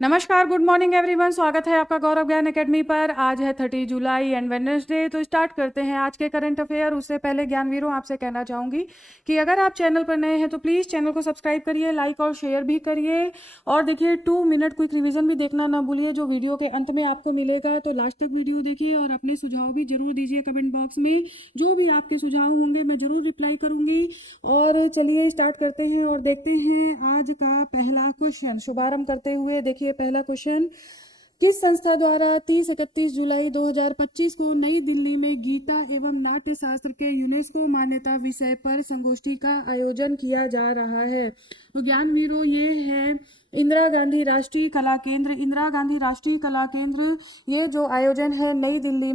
नमस्कार, good morning everyone. स्वागत है आपका गौरव ज्ञान एकेडमी पर। आज है 30 जुलाई एंड वेडनेसडे। तो स्टार्ट करते हैं आज के करंट अफेयर। उससे पहले ज्ञानवीरों आपसे कहना चाहूँगी कि अगर आप चैनल पर नए हैं तो प्लीज़ चैनल को सब्सक्राइब करिए, लाइक और शेयर भी करिए। और देखिए 2 मिनट क्विक रिवीजन भी देखना ना भूलिए, जो वीडियो के अंत में आपको मिलेगा। तो लास्ट तक वीडियो देखिए और अपने सुझाव भी जरूर दीजिए कमेंट बॉक्स में। जो भी आपके सुझाव होंगे मैं ज़रूर रिप्लाई करूँगी। और चलिए स्टार्ट करते हैं और देखते हैं आज का पहला क्वेश्चन। शुभारंभ करते हुए देखिए पहला क्वेश्चन, किस संस्था द्वारा 30-31 जुलाई 2025 को नई दिल्ली में गीता एवं नाट्य शास्त्र के यूनेस्को मान्यता विषय पर संगोष्ठी का आयोजन किया जा रहा है? तो ज्ञानवीरों, ये है इंदिरा गांधी राष्ट्रीय कला केंद्र। इंदिरा गांधी राष्ट्रीय कला केंद्र, ये जो आयोजन है नई दिल्ली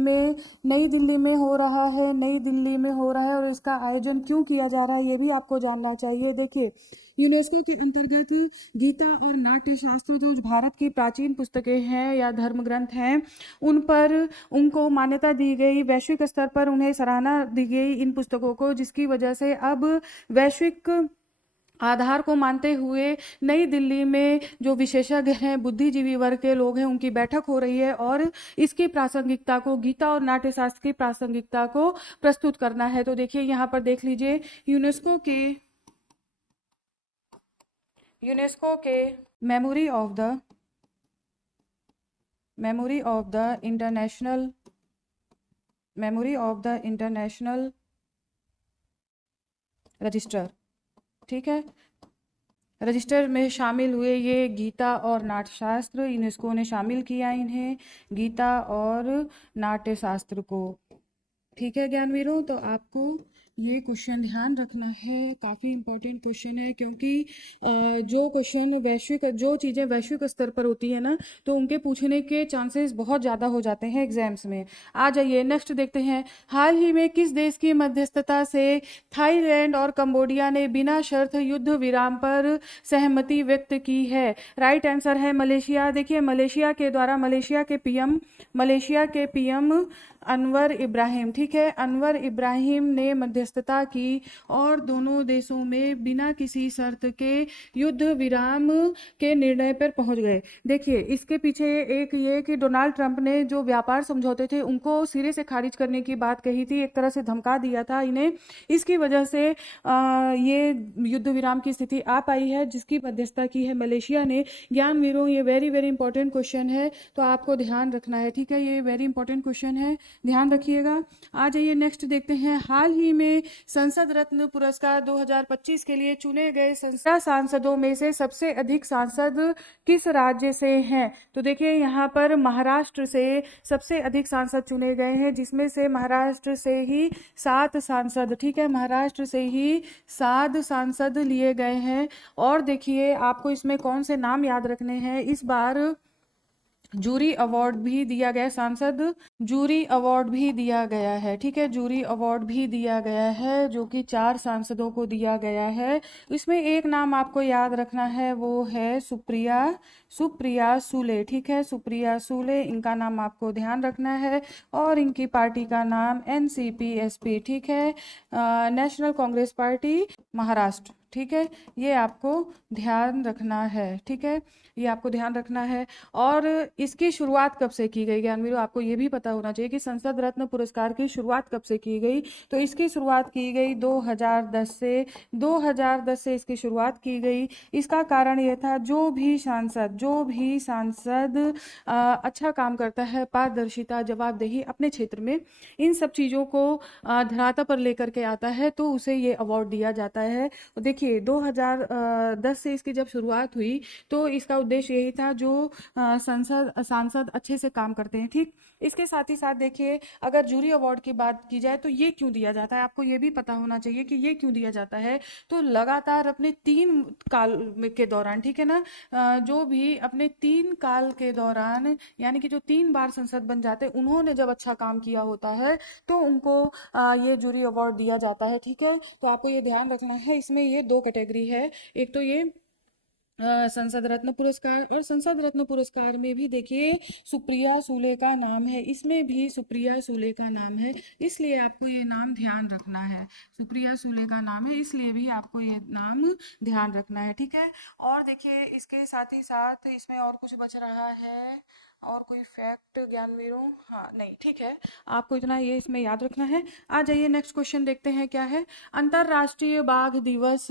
में हो रहा है। नई दिल्ली में हो रहा है और इसका आयोजन क्यों किया जा रहा है ये भी आपको जानना चाहिए। देखिए, यूनेस्को के अंतर्गत गीता और नाट्य शास्त्र जो भारत की प्राचीन पुस्तकें हैं या धर्म ग्रंथ हैं, उन पर उनको मान्यता दी गई। वैश्विक स्तर पर उन्हें सराहना दी गई इन पुस्तकों को, जिसकी वजह से अब वैश्विक आधार को मानते हुए नई दिल्ली में जो विशेषज्ञ हैं, बुद्धिजीवी वर्ग के लोग हैं, उनकी बैठक हो रही है और इसकी प्रासंगिकता को, गीता और नाट्य शास्त्र की प्रासंगिकता को प्रस्तुत करना है। तो देखिए यहाँ पर देख लीजिए, यूनेस्को के memory of the international register, ठीक है, रजिस्टर में शामिल हुए ये गीता और नाट्यशास्त्र। यूनेस्को ने शामिल किया इन्हें, गीता और नाट्यशास्त्र को। ठीक है ज्ञानवीरों, तो आपको ये क्वेश्चन ध्यान रखना है। काफ़ी इंपॉर्टेंट क्वेश्चन है, क्योंकि जो चीज़ें वैश्विक स्तर पर होती है ना, तो उनके पूछने के चांसेस बहुत ज़्यादा हो जाते हैं एग्जाम्स में। आ जाइए नेक्स्ट देखते हैं। हाल ही में किस देश की मध्यस्थता से थाईलैंड और कंबोडिया ने बिना शर्त युद्ध विराम पर सहमति व्यक्त की है? राइट आंसर है मलेशिया। देखिए, मलेशिया के पीएम अनवर इब्राहिम, ठीक है, अनवर इब्राहिम ने मध्यस्थता की और दोनों देशों में बिना किसी शर्त के युद्ध विराम के निर्णय पर पहुंच गए। देखिए, इसके पीछे एक ये कि डोनाल्ड ट्रंप ने जो व्यापार समझौते थे उनको सिरे से खारिज करने की बात कही थी, एक तरह से धमका दिया था इन्हें। इसकी वजह से ये युद्ध विराम की स्थिति आ पाई है, जिसकी मध्यस्थता की है मलेशिया ने। ज्ञानवीरों, ये वेरी वेरी इंपॉर्टेंट क्वेश्चन है, तो आपको ध्यान रखना है। ठीक है, ये वेरी इंपॉर्टेंट क्वेश्चन है, ध्यान रखिएगा। आ जाइए नेक्स्ट देखते हैं। हाल ही में संसद रत्न पुरस्कार 2025 के लिए चुने गए संसद सांसदों में से सबसे अधिक सांसद किस राज्य से हैं? तो देखिए यहाँ पर महाराष्ट्र से सबसे अधिक सांसद चुने गए हैं, जिसमें से महाराष्ट्र से ही 7 सांसद, ठीक है, महाराष्ट्र से ही 7 सांसद लिए गए हैं। और देखिए, आपको इसमें कौन से नाम याद रखने हैं। इस बार जूरी अवार्ड भी दिया गया, जूरी अवार्ड भी दिया गया है, ठीक है, जूरी अवार्ड भी दिया गया है, जो कि 4 सांसदों को दिया गया है। इसमें एक नाम आपको याद रखना है, वो है सुप्रिया सूले, ठीक है, सुप्रिया सूले, इनका नाम आपको ध्यान रखना है। और इनकी पार्टी का नाम NCPSP, ठीक है, नेशनल कांग्रेस पार्टी महाराष्ट्र, ठीक है, ये आपको ध्यान रखना है। ठीक है, ये आपको ध्यान रखना है। और इसकी शुरुआत कब से की गई ज्ञानवीरों, आपको ये भी पता होना चाहिए कि संसद रत्न पुरस्कार की शुरुआत कब से की गई। तो इसकी शुरुआत की गई 2010 से इसकी शुरुआत की गई। इसका कारण ये था, जो भी सांसद अच्छा काम करता है, पारदर्शिता, जवाबदेही अपने क्षेत्र में, इन सब चीज़ों को धरातल पर लेकर के आता है, तो उसे ये अवार्ड दिया जाता है। देखिए 2010 से इसकी जब शुरुआत हुई, तो इसका उद्देश्य यही था, जो सांसद अच्छे से काम करते हैं। ठीक, इसके साथ ही साथ देखिए, अगर जूरी अवार्ड की बात की जाए तो ये क्यों दिया जाता है, आपको ये भी पता होना चाहिए कि ये क्यों दिया जाता है। तो लगातार अपने 3 काल के दौरान, ठीक है ना, जो भी अपने 3 काल के दौरान, यानी कि जो 3 बार संसद बन जाते, उन्होंने जब अच्छा काम किया होता है तो उनको ये जूरी अवार्ड दिया जाता है। ठीक है, तो आपको ये ध्यान रखना है। इसमें ये 2 कैटेगरी है, एक तो ये संसद रत्न पुरस्कार, और संसद रत्न पुरस्कार में भी देखिए सुप्रिया सूले का नाम है, इसमें भी सुप्रिया सूले का नाम है, इसलिए आपको ये नाम ध्यान रखना है। सुप्रिया सूले का नाम है, इसलिए भी आपको ये नाम ध्यान रखना है, ठीक है। और देखिए इसके साथ ही साथ इसमें और कुछ बच रहा है, और कोई फैक्ट ज्ञानवीरों, हाँ नहीं, ठीक है, आपको इतना ये इसमें याद रखना है। आ जाइए नेक्स्ट क्वेश्चन देखते हैं क्या है। अंतर्राष्ट्रीय बाघ दिवस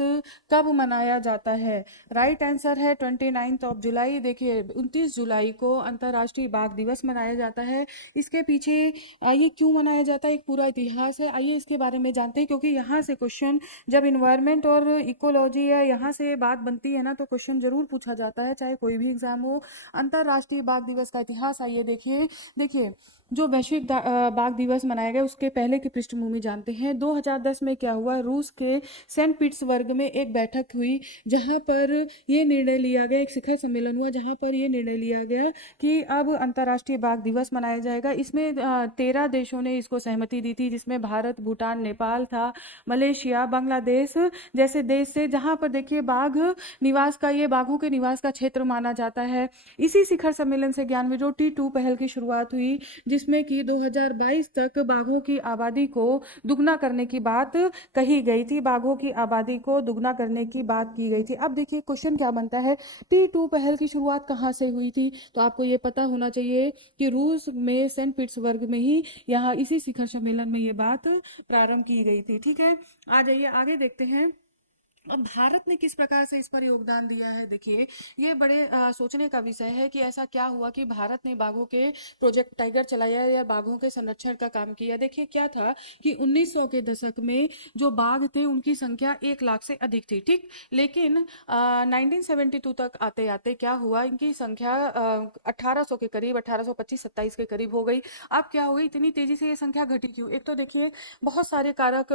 कब मनाया जाता है? राइट आंसर है 29 जुलाई। देखिए 29 जुलाई को अंतर्राष्ट्रीय बाघ दिवस मनाया जाता है। इसके पीछे ये क्यों मनाया जाता है, एक पूरा इतिहास है, आइए इसके बारे में जानते हैं, क्योंकि यहाँ से क्वेश्चन, जब इन्वायरमेंट और इकोलॉजी या यहाँ से बात बनती है ना, तो क्वेश्चन जरूर पूछा जाता है, चाहे कोई भी एग्जाम हो। अंतर्राष्ट्रीय बाघ दिवस का इतिहास, आइए देखिए। देखिए जो वैश्विक बाघ दिवस मनाया गया उसके पहले की पृष्ठभूमि जानते हैं। 2010 में क्या हुआ, रूस के सेंट पीटर्सबर्ग में एक बैठक हुई, जहां पर ये निर्णय लिया गया, एक शिखर सम्मेलन हुआ जहां पर ये निर्णय लिया गया कि अब अंतर्राष्ट्रीय बाघ दिवस मनाया जाएगा। इसमें 13 देशों ने इसको सहमति दी थी, जिसमें भारत, भूटान, नेपाल था, मलेशिया, बांग्लादेश जैसे देश से, जहां पर देखिए बाघ निवास का, ये बाघों के निवास का क्षेत्र माना जाता है। इसी शिखर सम्मेलन से ज्ञानविदों T2 पहल की शुरुआत हुई, जिसमें कि 2022 तक बाघों की आबादी को दुगना करने की बात कही गई थी, बाघों की आबादी को दुगना करने की बात की गई थी। अब देखिए क्वेश्चन क्या बनता है, T2 पहल की शुरुआत कहाँ से हुई थी, तो आपको ये पता होना चाहिए कि रूस में सेंट पीटर्सबर्ग में ही, यहाँ इसी शिखर सम्मेलन में ये बात प्रारंभ की गई थी, ठीक है। आ जाइए आगे देखते हैं। अब भारत ने किस प्रकार से इस पर योगदान दिया है, देखिए ये बड़े सोचने का विषय है कि ऐसा क्या हुआ कि भारत ने बाघों के प्रोजेक्ट टाइगर चलाया या बाघों के संरक्षण का काम किया। देखिए क्या था कि 1900 के दशक में जो बाघ थे उनकी संख्या 1 लाख से अधिक थी, ठीक। लेकिन 1972 तक आते आते क्या हुआ, इनकी संख्या 1800 के करीब, 1825-27 के करीब हो गई। अब क्या हुई, इतनी तेजी से ये संख्या घटी क्यों? एक तो देखिए बहुत सारे कारक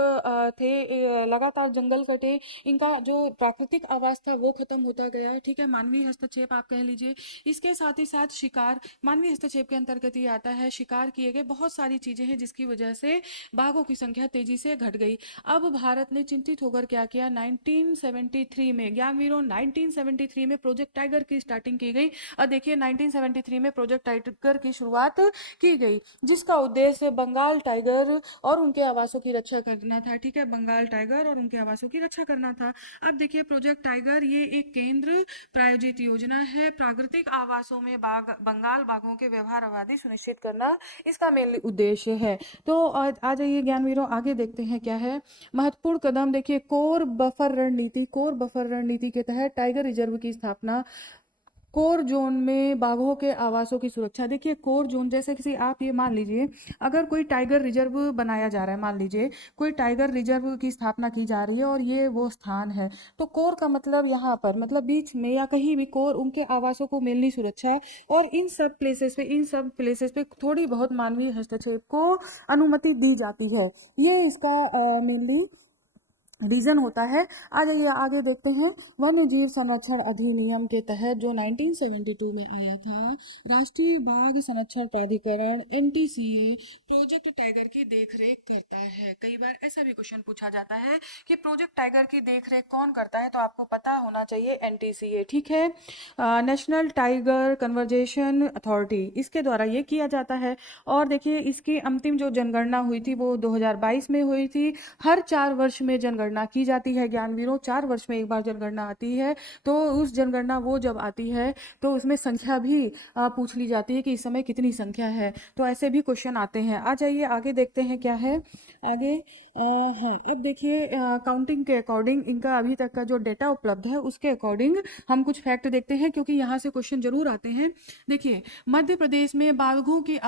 थे, लगातार जंगल कटे, इनका जो प्राकृतिक आवास था वो खत्म होता गया, ठीक है। मानवीय हस्तक्षेप आप कह लीजिए, इसके साथ ही साथ शिकार, मानवीय हस्तक्षेप के अंतर्गत ही आता है, शिकार किए गए, बहुत सारी चीजें हैं जिसकी वजह से बाघों की संख्या तेजी से घट गई। अब भारत ने चिंतित होकर क्या किया, 1973 में, ज्ञानवीरों 1973 में प्रोजेक्ट टाइगर की स्टार्टिंग की गई। और देखिए 1973 में प्रोजेक्ट टाइगर की शुरुआत की गई, जिसका उद्देश्य बंगाल टाइगर और उनके आवासों की रक्षा करना था, ठीक है, बंगाल टाइगर और उनके आवासों की रक्षा करना था। अब देखिए प्रोजेक्ट टाइगर ये एक केंद्र प्रायोजित योजना है, प्राकृतिक आवासों में बंगाल बाघों के व्यवहार आबादी सुनिश्चित करना इसका मेन उद्देश्य है। तो आ जाइए ज्ञानवीरों आगे देखते हैं क्या है महत्वपूर्ण कदम। देखिए कोर बफर रणनीति, कोर बफर रणनीति के तहत टाइगर रिजर्व की स्थापना, कोर जोन में बाघों के आवासों की सुरक्षा। देखिए कोर जोन, जैसे किसी, आप ये मान लीजिए अगर कोई टाइगर रिजर्व बनाया जा रहा है, मान लीजिए कोई टाइगर रिजर्व की स्थापना की जा रही है और ये वो स्थान है, तो कोर का मतलब यहाँ पर मतलब बीच में या कहीं भी कोर, उनके आवासों को मेनली सुरक्षा, और इन सब प्लेसेस पे थोड़ी बहुत मानवीय हस्तक्षेप को अनुमति दी जाती है, ये इसका मेनली रीजन होता है। आ जाइए आगे देखते हैं। वन्य जीव संरक्षण अधिनियम के तहत जो 1972 में आया था, राष्ट्रीय बाघ संरक्षण प्राधिकरण NTCA प्रोजेक्ट टाइगर की देखरेख करता है। कई बार ऐसा भी क्वेश्चन पूछा जाता है कि प्रोजेक्ट टाइगर की देखरेख कौन करता है, तो आपको पता होना चाहिए NTCA, ठीक है, नेशनल टाइगर कन्वर्जेशन अथॉरिटी, इसके द्वारा ये किया जाता है। और देखिए इसकी अंतिम जो जनगणना हुई थी वो 2022 में हुई थी। हर 4 वर्ष में जनगणना की जाती है ज्ञानवीरों, 4 वर्ष में एक बार जनगणना आती है। तो उस जनगणना वो जब आती है तो उसमें संख्या भी पूछ ली जाती है कि इस समय कितनी संख्या है, तो ऐसे भी क्वेश्चन आते हैं। आ जाइए आगे देखते हैं क्या है आगे। हाँ अब देखिए काउंटिंग के अकॉर्डिंग, इनका अभी तक का जो डेटा उपलब्ध है उसके अकॉर्डिंग हम कुछ फैक्ट देखते हैं, क्योंकि यहाँ से क्वेश्चन जरूर आते हैं। देखिए मध्य प्रदेश में बाघों की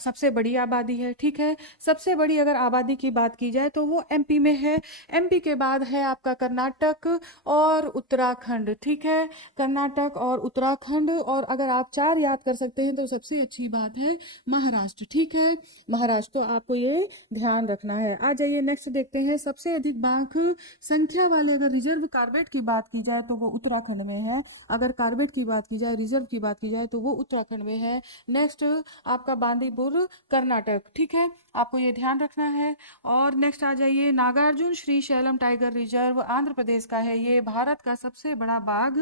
सबसे बड़ी आबादी है, ठीक है, सबसे बड़ी अगर आबादी की बात की जाए तो वो MP में है। MP के बाद है आपका कर्नाटक और उत्तराखंड, ठीक है, कर्नाटक और उत्तराखंड। और अगर आप 4 याद कर सकते हैं तो सबसे अच्छी बात है महाराष्ट्र, ठीक है, महाराष्ट्र, तो आपको ये ध्यान रखना है। आ जाइए नेक्स्ट देखते हैं। सबसे अधिक बाघ संख्या वाले अगर रिजर्व कार्बेट की बात की जाए तो वो उत्तराखंड में है, अगर कार्बेट की बात की जाए, रिजर्व की बात की जाए तो वो उत्तराखंड में है। नेक्स्ट आपका बांदीपुर कर्नाटक, ठीक है, आपको ये ध्यान रखना है। और नेक्स्ट आ जाइए नागार्जुन श्री शैलम टाइगर रिजर्व आंध्र प्रदेश का है। ये भारत का सबसे बड़ा बाघ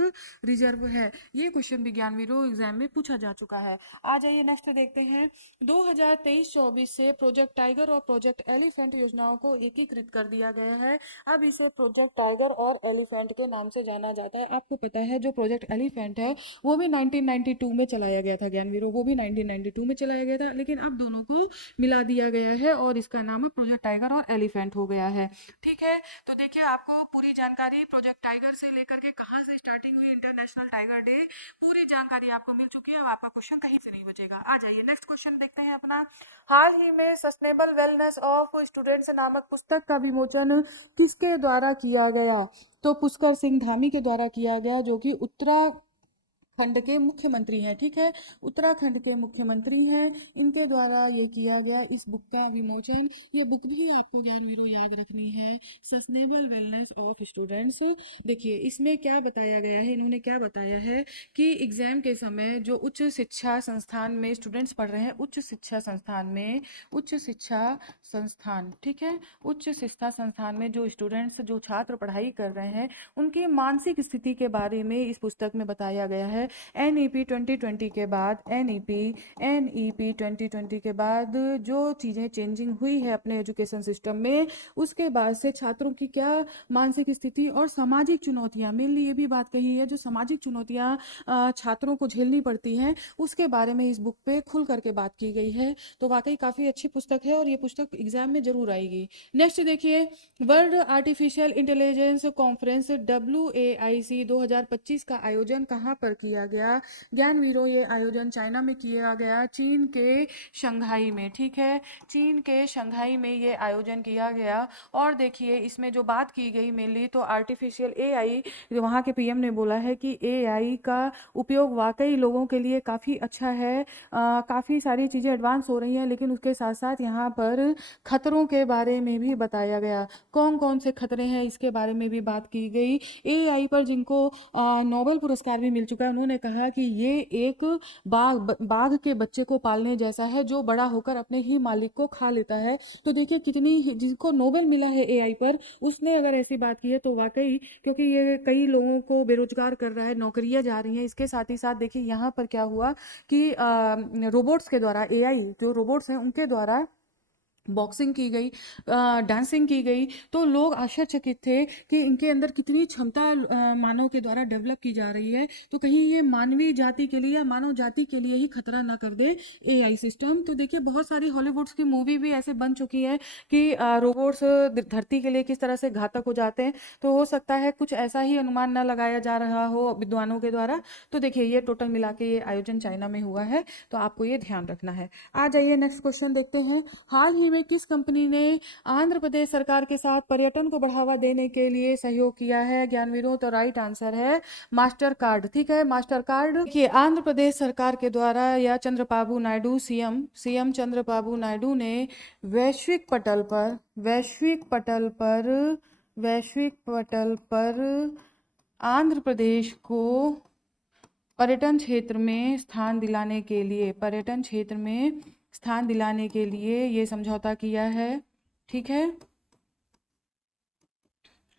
रिजर्व है। ये क्वेश्चन विज्ञानवीरों एग्जाम में पूछा जा चुका है। आ जाइए नेक्स्ट देखते हैं। 2023-24 से प्रोजेक्ट टाइगर और प्रोजेक्ट एलिफेंट योजनाओं को एकीकृत कर दिया गया है। अब इसे प्रोजेक्ट टाइगर और एलिफेंट के नाम से जाना जाता है। आपको पता है जो प्रोजेक्ट एलिफेंट है वो भी 1992 में चलाया गया था ज्ञानवीरों, वो भी 1992 में चलाया गया था, लेकिन अब दोनों को मिला दिया गया है और इसका नाम प्रोजेक्ट टाइगर और एलिफेंट हो गया है। ठीक है, तो देखिए आपको पूरी जानकारी प्रोजेक्ट टाइगर से लेकर के कहाँ से स्टार्टिंग हुई इंटरनेशनल टाइगर डे, पूरी जानकारी आपको मिल चुकी है। अब आपका क्वेश्चन कहीं से नहीं बचेगा। आ जाइए नेक्स्ट क्वेश्चन देखते हैं अपना। हाल ही में सस्टेनेबल वेलनेस ऑफ स्टूडेंट्स नामक पुस्तक का विमोचन किसके द्वारा किया गया? तो पुष्कर सिंह धामी के द्वारा किया गया, जो कि उत्तराखंड के मुख्यमंत्री हैं। ठीक है, उत्तराखंड के मुख्यमंत्री हैं, इनके द्वारा ये किया गया इस बुक का विमोचन। ये बुक भी आपको ज्ञानवीरों याद रखनी है, सस्टेनेबल वेलनेस ऑफ स्टूडेंट्स। देखिए इसमें क्या बताया गया है, इन्होंने क्या बताया है कि एग्जाम के समय जो उच्च शिक्षा संस्थान में स्टूडेंट्स पढ़ रहे हैं, उच्च शिक्षा संस्थान में, उच्च शिक्षा संस्थान, ठीक है, उच्च शिक्षा संस्थान में जो स्टूडेंट्स, जो छात्र पढ़ाई कर रहे हैं, उनकी मानसिक स्थिति के बारे में इस पुस्तक में बताया गया है। एनईपी 2020 के बाद, एनईपी 2020 के बाद जो चीज़ें चेंजिंग हुई है अपने एजुकेशन सिस्टम में, उसके बाद से छात्रों की क्या मानसिक स्थिति और सामाजिक चुनौतियां, मेनली ये भी बात कही है, जो सामाजिक चुनौतियां छात्रों को झेलनी पड़ती हैं, उसके बारे में इस बुक पे खुल करके बात की गई है। तो वाकई काफ़ी अच्छी पुस्तक है और ये पुस्तक एग्जाम में जरूर आएगी। नेक्स्ट देखिए, world artificial intelligence conference WAIC 2025 का आयोजन कहाँ पर किया गया? ज्ञानवीरों ये आयोजन चाइना में किया गया, चीन के शंघाई में। ठीक है, चीन के शंघाई में ये आयोजन किया गया। और देखिए इसमें जो बात की गई मेनली तो आर्टिफिशियल AI, वहाँ के PM ने बोला है कि AI का उपयोग वाकई लोगों के लिए काफ़ी अच्छा है, काफ़ी सारी चीज़ें एडवांस हो रही हैं, लेकिन उसके साथ साथ यहाँ पर खतरों के बारे में भी बताया गया। कौन कौन से खतरे हैं इसके बारे में भी बात की गई। AI पर जिनको नोबेल पुरस्कार भी मिल चुका है, उन्होंने कहा कि ये एक बाघ के बच्चे को पालने जैसा है, जो बड़ा होकर अपने ही मालिक को खा लेता है। तो देखिए जिसको नोबेल मिला है AI पर, उसने अगर ऐसी बात की है तो वाकई, क्योंकि ये कई लोगों को बेरोजगार कर रहा है, नौकरियां जा रही हैं। इसके साथ ही साथ देखिए यहाँ पर क्या हुआ कि रोबोट्स के द्वारा, AI जो रोबोट्स हैं उनके द्वारा बॉक्सिंग की गई, डांसिंग की गई, तो लोग आश्चर्यचकित थे कि इनके अंदर कितनी क्षमता मानव के द्वारा डेवलप की जा रही है। तो कहीं ये मानवीय जाति के लिए या मानव जाति के लिए ही खतरा ना कर दे AI सिस्टम। तो देखिए बहुत सारी हॉलीवुड्स की मूवी भी ऐसे बन चुकी है कि रोबोट्स धरती के लिए किस तरह से घातक हो जाते हैं। तो हो सकता है कुछ ऐसा ही अनुमान ना लगाया जा रहा हो विद्वानों के द्वारा। तो देखिए ये टोटल मिला के ये आयोजन चाइना में हुआ है, तो आपको ये ध्यान रखना है। आ जाइए नेक्स्ट क्वेश्चन देखते हैं। हाल ही में किस कंपनी ने आंध्र प्रदेश सरकार के साथ पर्यटन को बढ़ावा देने के लिए सहयोग किया है? ज्ञानवीरों तो राइट आंसर है मास्टर कार्ड। ठीक है, मास्टर कार्ड। देखिए आंध्र प्रदेश सरकार के द्वारा या चंद्रबाबू नायडू, सीएम चंद्रबाबू नायडू ने वैश्विक पटल पर आंध्र प्रदेश को पर्यटन क्षेत्र में स्थान दिलाने के लिए ये समझौता किया है। ठीक है,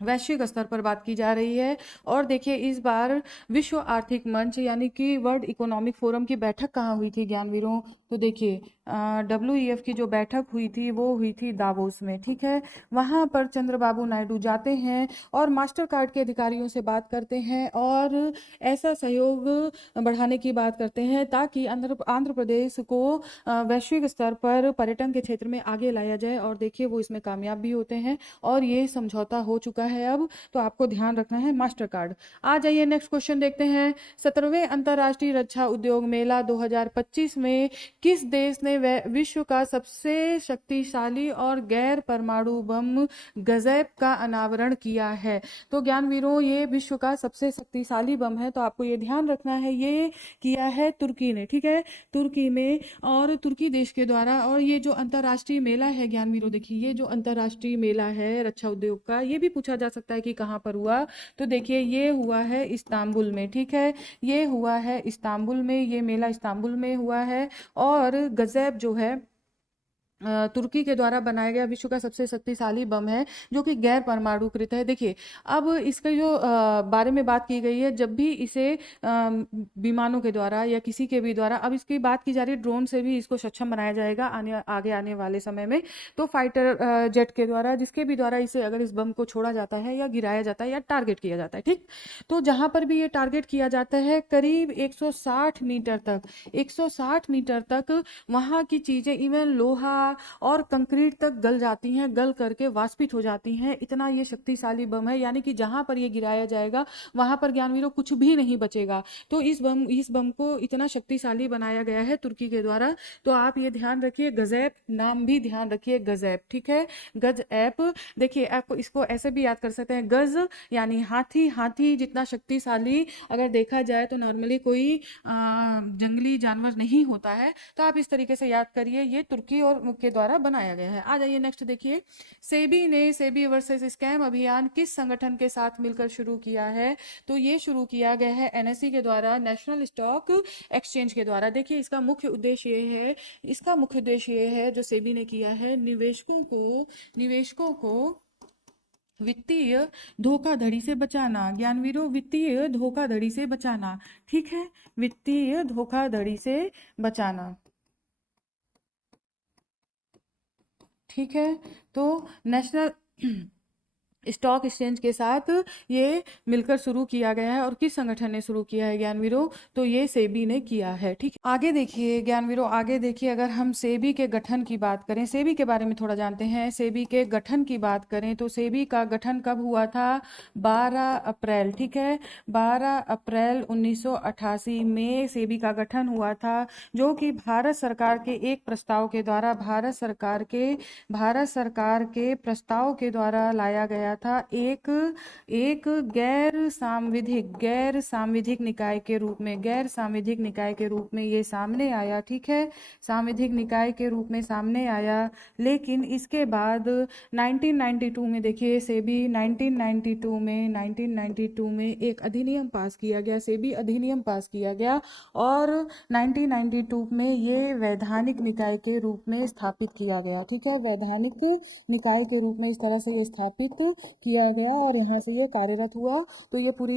वैश्विक स्तर पर बात की जा रही है। और देखिए इस बार विश्व आर्थिक मंच यानी कि वर्ल्ड इकोनॉमिक फोरम की बैठक कहाँ हुई थी ज्ञानवीरों? तो देखिए WEF की जो बैठक हुई थी वो हुई थी दावोस में। ठीक है, वहाँ पर चंद्रबाबू नायडू जाते हैं और मास्टर कार्ड के अधिकारियों से बात करते हैं और ऐसा सहयोग बढ़ाने की बात करते हैं ताकि आंध्र प्रदेश को वैश्विक स्तर पर पर्यटन के क्षेत्र में आगे लाया जाए। और देखिए वो इसमें कामयाब भी होते हैं और ये समझौता हो चुका है अब। तो आपको ध्यान रखना है मास्टर कार्ड। आ जाइए नेक्स्ट क्वेश्चन देखते हैं। 17वें अंतर्राष्ट्रीय रक्षा उद्योग मेला 2025 में किस देश ने विश्व का सबसे शक्तिशाली और गैर परमाणु बम गजैब का अनावरण किया है? तो ज्ञानवीरों ये विश्व का सबसे शक्तिशाली बम है, तो आपको ये ध्यान रखना है, ये किया है तुर्की ने। ठीक है, तुर्की में और तुर्की देश के द्वारा। और ये जो अंतर्राष्ट्रीय मेला है ज्ञानवीरों, देखिए ये जो अंतर्राष्ट्रीय मेला है रक्षा उद्योग का, ये भी पूछा जा सकता है कि कहाँ पर हुआ। तो देखिए ये हुआ है इस्तांबुल में। ठीक है, ये हुआ है इस्तांबुल में, ये मेला इस्तांबुल में हुआ है। और गजैब जो है तुर्की के द्वारा बनाया गया विश्व का सबसे शक्तिशाली बम है, जो कि गैर परमाणुकृत है। देखिए, अब इसके जो बारे में बात की गई है, जब भी इसे विमानों के द्वारा या किसी के भी द्वारा, अब इसकी बात की जा रही है ड्रोन से भी इसको सक्षम बनाया जाएगा आगे आने वाले समय में। तो फाइटर जेट के द्वारा, जिसके भी द्वारा इसे अगर इस बम को छोड़ा जाता है या गिराया जाता है या टारगेट किया जाता है, ठीक, तो जहां पर भी ये टारगेट किया जाता है, करीब 160 मीटर तक, 160 मीटर तक वहां की चीजें, इवन लोहा और कंक्रीट तक गल जाती हैं, गल करके वाष्पित हो जाती हैं। इतना ये शक्तिशाली बम है, यानी कि जहां पर ये गिराया जाएगा वहां पर ज्ञानवीरों कुछ भी नहीं बचेगा। तो इस बम को इतना शक्तिशाली बनाया गया है तुर्की के द्वारा। तो आप ये ध्यान रखिए, गजैप नाम भी ध्यान रखिए, गजैप, ठीक है, गज ऐप। देखिए, आपको इसको ऐसे भी याद कर सकते हैं, गज यानी हाथी, हाथी जितना शक्तिशाली अगर देखा जाए तो नॉर्मली कोई जंगली जानवर नहीं होता है। तो आप इस तरीके से याद करिए, ये तुर्की और के द्वारा बनाया गया है। आ जाइए नेक्स्ट देखिए, सेबी वर्सेस स्कैम अभियान किस संगठन के साथ मिलकर शुरू किया है? तो ये शुरू किया गया है एनएसई के द्वारा, नेशनल स्टॉक एक्सचेंज के द्वारा। देखिए, इसका मुख्य उद्देश्य ये है जो सेबी ने किया है, निवेशकों को वित्तीय धोखाधड़ी से बचाना। ज्ञानवीरों, वित्तीय धोखाधड़ी से बचाना, ठीक है, वित्तीय धोखाधड़ी से बचाना, ठीक है। तो नेशनल स्टॉक एक्सचेंज के साथ ये मिलकर शुरू किया गया है। और किस संगठन ने शुरू किया है ज्ञानवीरों? तो ये सेबी ने किया है, ठीक है। आगे देखिए ज्ञानवीरों, आगे देखिए, अगर हम सेबी के गठन की बात करें, सेबी के बारे में थोड़ा जानते हैं। सेबी के गठन की बात करें तो सेबी का गठन कब हुआ था? 12 अप्रैल, ठीक है, 12 अप्रैल 1988 में सेबी का गठन हुआ था, जो कि भारत सरकार के एक प्रस्ताव के द्वारा, भारत सरकार के प्रस्ताव के द्वारा लाया गया था। एक गैर सांविधिक निकाय के रूप में, ये सामने आया, ठीक है, सांविधिक निकाय के रूप में सामने आया। लेकिन इसके बाद 1992 में, देखिए, सेबी 1992 में एक अधिनियम पास किया गया, सेबी अधिनियम पास किया गया, और 1992 में ये वैधानिक निकाय के रूप में स्थापित किया गया, ठीक है, वैधानिक निकाय के रूप में इस तरह से ये स्थापित किया गया और यहाँ से ये कार्यरत हुआ। तो ये पूरी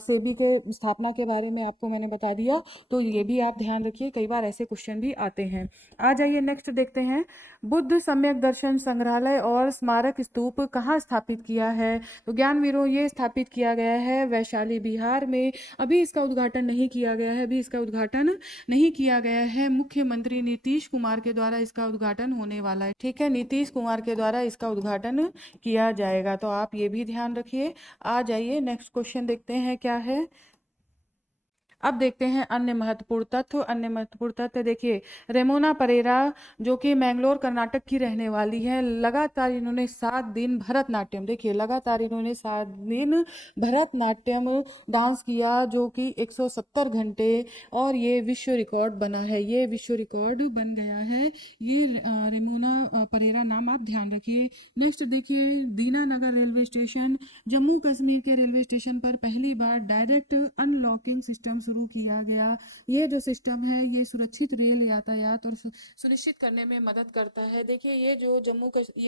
सेबी के स्थापना के बारे में आपको मैंने बता दिया। तो ये भी आप ध्यान रखिए, कई बार ऐसे क्वेश्चन भी आते हैं। आ जाइए नेक्स्ट देखते हैं, बुद्ध सम्यक दर्शन संग्रहालय और स्मारक स्तूप कहाँ स्थापित किया है? तो ज्ञानवीरों, ये स्थापित किया गया है वैशाली, बिहार में। अभी इसका उद्घाटन नहीं किया गया है, मुख्यमंत्री नीतीश कुमार के द्वारा इसका उद्घाटन होने वाला है, ठीक है, नीतीश कुमार के द्वारा इसका उद्घाटन किया जाएगा। तो आप ये भी ध्यान रखिए। आ जाइए नेक्स्ट क्वेश्चन देखते हैं क्या है। अब देखते हैं अन्य महत्वपूर्ण तथ्य। देखिए, रेमोना परेरा, जो कि मैंगलोर कर्नाटक की रहने वाली है, लगातार इन्होंने 7 दिन भरतनाट्यम, देखिए, लगातार इन्होंने 7 दिन भरतनाट्यम डांस किया, जो कि 170 घंटे, और ये विश्व रिकॉर्ड बना है, ये विश्व रिकॉर्ड बन गया है। ये रेमोना परेरा नाम आप ध्यान रखिए। नेक्स्ट देखिए, दीनानगर रेलवे स्टेशन, जम्मू कश्मीर के रेलवे स्टेशन पर पहली बार डायरेक्ट अनलॉकिंग सिस्टम शुरू किया गया। ये जो सिस्टम है, ये सुरक्षित रेल यातायात और सुनिश्चित करने में मदद करता है। देखिए, ये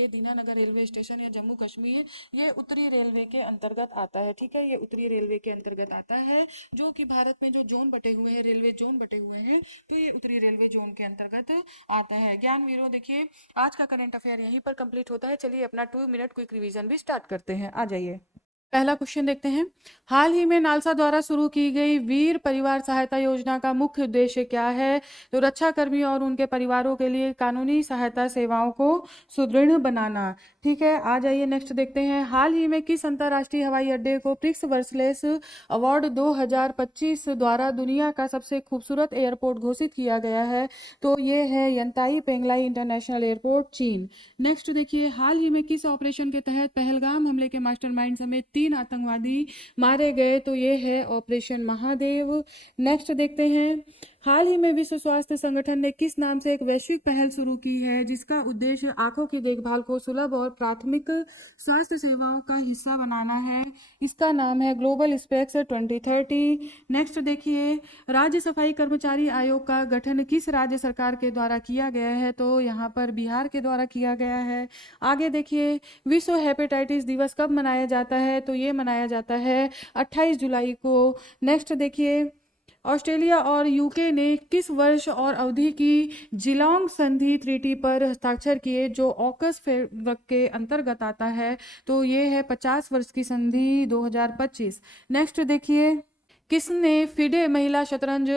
दीनानगर रेलवे स्टेशन या जम्मू कश्मीर, ये उत्तरी रेलवे के अंतर्गत आता है, ठीक है, ये उत्तरी रेलवे के अंतर्गत आता है, जो कि भारत में जो जोन बटे हुए हैं, रेलवे जोन बटे हुए हैं, तो ये उत्तरी रेलवे जोन के अंतर्गत आता है। ज्ञानवीरों, देखिए, आज का करंट अफेयर यहीं पर कंप्लीट होता है। चलिए अपना 2 मिनट क्विक रिवीजन भी स्टार्ट करते हैं। आ जाइए, पहला क्वेश्चन देखते हैं, हाल ही में नालसा द्वारा शुरू की गई वीर परिवार सहायता योजना का मुख्य उद्देश्य क्या है? तो रक्षा कर्मी और उनके परिवारों के लिए कानूनी सहायता सेवाओं को सुदृढ़ बनाना, ठीक है। आ जाइए नेक्स्ट देखते हैं, हाल ही में किस अंतर्राष्ट्रीय हवाई अड्डे को प्रिक्स वर्सलेस अवार्ड 2025 द्वारा दुनिया का सबसे खूबसूरत एयरपोर्ट घोषित किया गया है? तो ये है यंताई पेंगलाई इंटरनेशनल एयरपोर्ट, चीन। नेक्स्ट देखिए, हाल ही में किस ऑपरेशन के तहत पहलगाम हमले के मास्टरमाइंड समेत 3 आतंकवादी मारे गए? तो ये है ऑपरेशन महादेव। नेक्स्ट देखते हैं, हाल ही में विश्व स्वास्थ्य संगठन ने किस नाम से एक वैश्विक पहल शुरू की है जिसका उद्देश्य आंखों की देखभाल को सुलभ और प्राथमिक स्वास्थ्य सेवाओं का हिस्सा बनाना है? इसका नाम है ग्लोबल स्पेक्स 2030। नेक्स्ट देखिए, राज्य सफाई कर्मचारी आयोग का गठन किस राज्य सरकार के द्वारा किया गया है? तो यहाँ पर बिहार के द्वारा किया गया है। आगे देखिए, विश्व हेपेटाइटिस दिवस कब मनाया जाता है? तो ये मनाया जाता है 28 जुलाई को। नेक्स्ट देखिए, ऑस्ट्रेलिया और यूके ने किस वर्ष और अवधि की जिलोंग संधि ट्रीटी पर हस्ताक्षर किए जो ऑकस फ्रेमवर्क के अंतर्गत आता है? तो ये है 50 वर्ष की संधि 2025। नेक्स्ट देखिए, किसने फिडे महिला शतरंज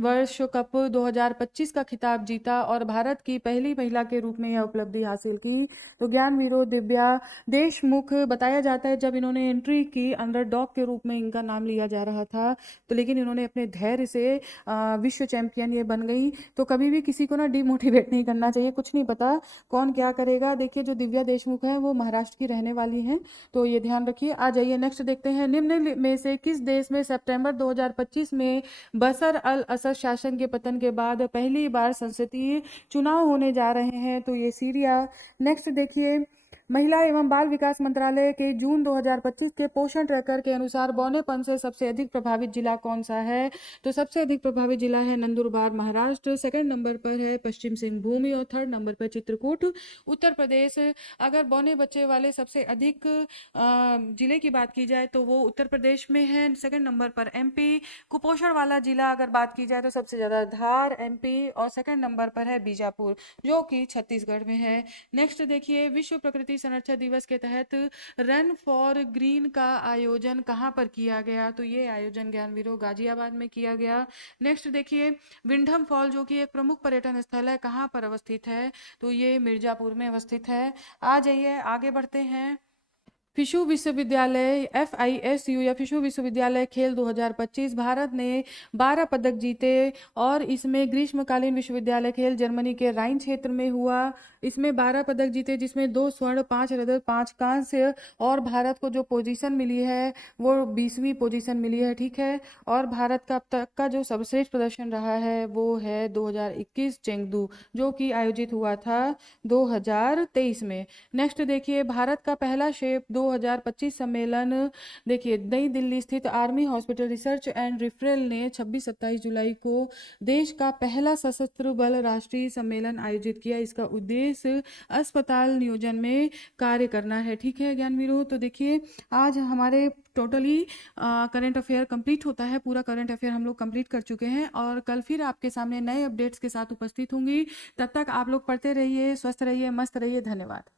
वर्ष कप 2025 का खिताब जीता और भारत की पहली महिला के रूप में यह उपलब्धि हासिल की? तो ज्ञानवीरो दिव्या देशमुख बताया जाता है। जब इन्होंने एंट्री की, अंडरडॉग के रूप में इनका नाम लिया जा रहा था, तो लेकिन इन्होंने अपने धैर्य से विश्व चैंपियन ये बन गई। तो कभी भी किसी को ना डिमोटिवेट नहीं करना चाहिए, कुछ नहीं पता कौन क्या करेगा। देखिए, जो दिव्या देशमुख है वो महाराष्ट्र की रहने वाली हैं, तो ये ध्यान रखिए। आ जाइए नेक्स्ट देखते हैं, निम्न में से किस देश में सितंबर 2025 में बशर अल असद शासन के पतन के बाद पहली बार संसदीय चुनाव होने जा रहे हैं? तो ये सीरिया। नेक्स्ट देखिए, महिला एवं बाल विकास मंत्रालय के जून 2025 के पोषण ट्रैकर के अनुसार बौनेपन से सबसे अधिक प्रभावित जिला कौन सा है? तो सबसे अधिक प्रभावित जिला है नंदुरबार महाराष्ट्र, सेकंड नंबर पर है पश्चिम सिंहभूम और थर्ड नंबर पर चित्रकूट उत्तर प्रदेश। अगर बौने बच्चे वाले सबसे अधिक जिले की बात की जाए तो वो उत्तर प्रदेश में है, सेकंड नंबर पर एमपी। कुपोषण वाला जिला अगर बात की जाए तो सबसे ज़्यादा धार एमपी और सेकंड नंबर पर है बीजापुर जो कि छत्तीसगढ़ में है। नेक्स्ट देखिए, विश्व प्रकृति संरक्षण दिवस के तहत रन फॉर ग्रीन का आयोजन कहाँ पर किया गया? तो ये आयोजन ज्ञानवीरो गाजियाबाद में किया गया। नेक्स्ट देखिए, विंडम फॉल जो कि एक प्रमुख पर्यटन स्थल है, कहाँ पर अवस्थित है? तो ये मिर्जापुर में अवस्थित है। आ जाइए आगे बढ़ते हैं। फिशु विश्वविद्यालय FISU या फिशु विश्वविद्यालय खेल 2025 भारत ने 12 पदक जीते और इसमें ग्रीष्मकालीन विश्वविद्यालय खेल जर्मनी के राइन क्षेत्र में हुआ। इसमें 12 पदक जीते जिसमें 2 स्वर्ण, 5 रजत, 5 कांस्य और भारत को जो पोजीशन मिली है वो 20वीं पोजीशन मिली है, ठीक है। और भारत का अब तक का जो सर्वश्रेष्ठ प्रदर्शन रहा है वो है 2021 चेंगडू जो कि आयोजित हुआ था 2023 में। नेक्स्ट देखिए, भारत का पहला शेप 2025 सम्मेलन देखिए नई दिल्ली स्थित army hospital research and referral ने 26-27 जुलाई को देश का पहला सशस्त्र बल राष्ट्रीय सम्मेलन आयोजित किया। इसका उद्देश्य अस्पताल नियोजन में कार्य करना है, ठीक है ज्ञानवीरो। तो देखिए, आज हमारे टोटली करंट अफेयर कंप्लीट होता है, पूरा करंट अफेयर हम लोग कंप्लीट कर चुके हैं और कल फिर आपके सामने नए अपडेट्स के साथ उपस्थित होंगी। तब तक आप लोग पढ़ते रहिए, स्वस्थ रहिए, मस्त रहिए। धन्यवाद।